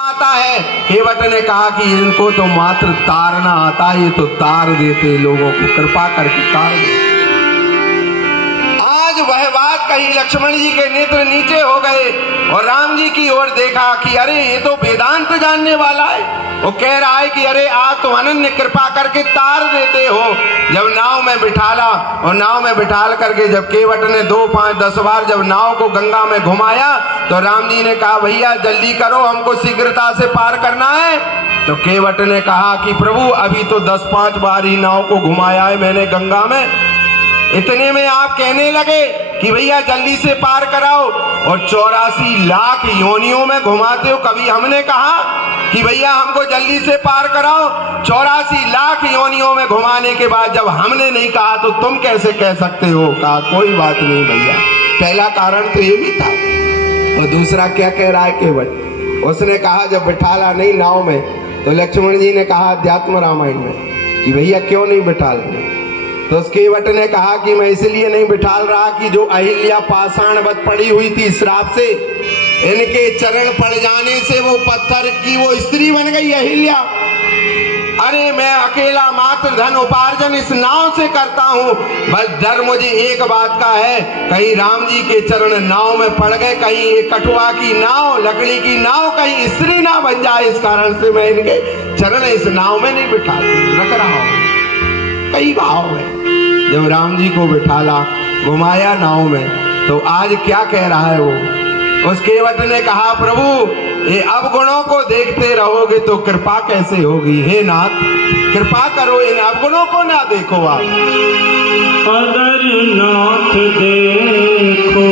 आता है। केवट ने कहा कि इनको तो मात्र तारना आता है, ये तो तार देते लोगों को, कृपा करके तार दे। आज वह बात कही, लक्ष्मण जी के नेत्र नीचे हो गए और राम जी की ओर देखा कि अरे ये तो वेदांत जानने वाला है। वो कह रहा है कि अरे आप तो अनन्य कृपा करके तार देते हो। जब नाव में बिठाला और नाव में बिठाल करके जब केवट ने 2, 5, 10 बार जब नाव को गंगा में घुमाया तो राम जी ने कहा भैया जल्दी करो, हमको शीघ्रता से पार करना है। तो केवट ने कहा कि प्रभु अभी तो 10-5 बार ही नाव को घुमाया है मैंने गंगा में, इतने में आप कहने लगे कि भैया जल्दी से पार कराओ, और 84 लाख योनियों में घुमाते हो। कभी हमने कहा कि भैया हमको जल्दी से पार कराओ? 84 लाख योनियों में घुमाने के बाद जब हमने नहीं कहा तो तुम कैसे कह सकते हो? कहा कोई बात नहीं भैया, पहला कारण तो ये भी था। और दूसरा क्या कह रहा है केवट? उसने कहा जब बिठाला नहीं नाव में तो लक्ष्मण जी ने कहा अध्यात्म रामायण में कि भैया क्यों नहीं बिठाल रहे? तो उस केवट ने कहा कि मैं इसलिए नहीं बिठाल रहा कि जो अहिल्या पाषाणवत पड़ी हुई थी श्राप से, इनके चरण पड़ जाने से वो पत्थर की वो स्त्री बन गई अहिल्या। अरे मैं अकेला मात्र धन उपार्जन इस नाव से करता हूँ, बस डर मुझे एक बात का है, कहीं राम जी के चरण नाव में पड़ गए, कहीं ये कठुआ की नाव, लकड़ी की नाव कहीं स्त्री ना बन जाए, इस कारण से मैं इनके चरण इस नाव में नहीं बिठा रख रहा हूँ। कई भाव है। जब राम जी को बिठाला घुमाया नाव में तो आज क्या कह रहा है वो? उस केवट ने कहा प्रभु ये अवगुणों को देखते रहोगे तो कृपा कैसे होगी? हे नाथ कृपा करो, इन अवगुणों को ना देखो आप। अगर नाथ देखो